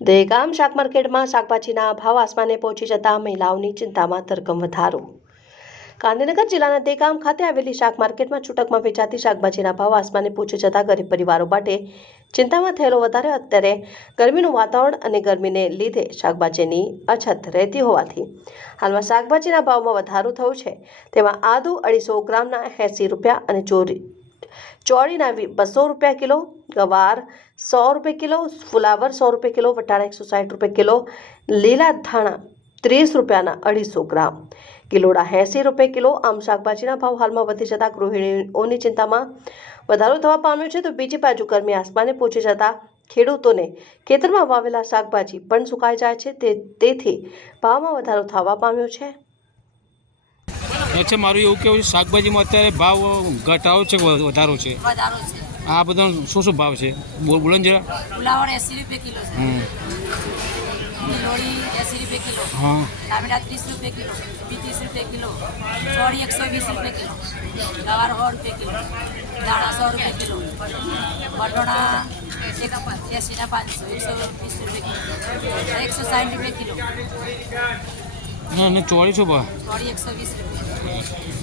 દહેગામ શાક માર્કેટમાં શાકભાજીના ભાવ આસમાને પહોંચી જતા મહિલાઓની ચિંતામાં ધરકમ વધારો. ગાંધીનગર જિલ્લાના દેગામ ખાતે આવેલી શાક માર્કેટમાં છૂટકમાં વેચાતી શાકભાજીના ભાવ આસમાને પહોંચી જતા ગરીબ પરિવારો માટે ચિંતામાં થયેલો વધારે અત્યારે ગરમીનું વાતાવરણ અને ગરમીને લીધે શાકભાજીની અછત રહેતી હોવાથી હાલમાં શાકભાજીના ભાવમાં વધારો થયો છે. તેમાં આદુ અઢીસો ગ્રામના એંસી રૂપિયા અને ચોરી ચોળીના નાવી બસો રૂપિયા કિલો, ગવાર સો રૂપિયા કિલો, ફુલાવર સો રૂપિયા કિલો, વટાણા એકસો સાઠ રૂપિયા કિલો, લીલા ધાણા ત્રીસ રૂપિયાના અઢીસો ગ્રામ. કિલોડા એંસી રૂપિયા કિલો, આમ શાકભાજીના ભાવ હાલમાં વધી જતા, ગૃહિણીઓની ચિંતામાં વધારો થવા પામ્યો છે, તો બીજી બાજુ ગરમી આસમાને પહોંચી જતા ખેડૂતોને ખેતરમાં વાવેલા શાકભાજી પણ સુકાઈ જાય છે, તે તેથી ભાવમાં વધારો થવા પામ્યો છે. અચ્છા મારું એવું કેવું છે શાકભાજીમાં અત્યારે ભાવ ઘટાડો છે કે વધારો છે? વધારો છે. આ બધા શું શું ભાવ છે? બોલ બોલો જરા. ફુલાવર એંસી રૂપિયા કિલો છે. લીલોડી એંસી રૂપિયા કિલો. હા. ટામેટા ત્રીસ રૂપિયા કિલો. ત્રીસ રૂપિયા કિલો. ચોળી એકસો વીસ રૂપિયા કિલો. ગવાર સો રૂપિયા કિલો. દાણા સો રૂપિયા કિલો. બટોણા એક એંસીના પાંચસો એકસો વીસ રૂપિયા કિલો. એકસો સાઠ રૂપિયા કિલો. અને ચોળી શું ભાવ? ચોળી એકસો વીસ રૂપિયા Thank you.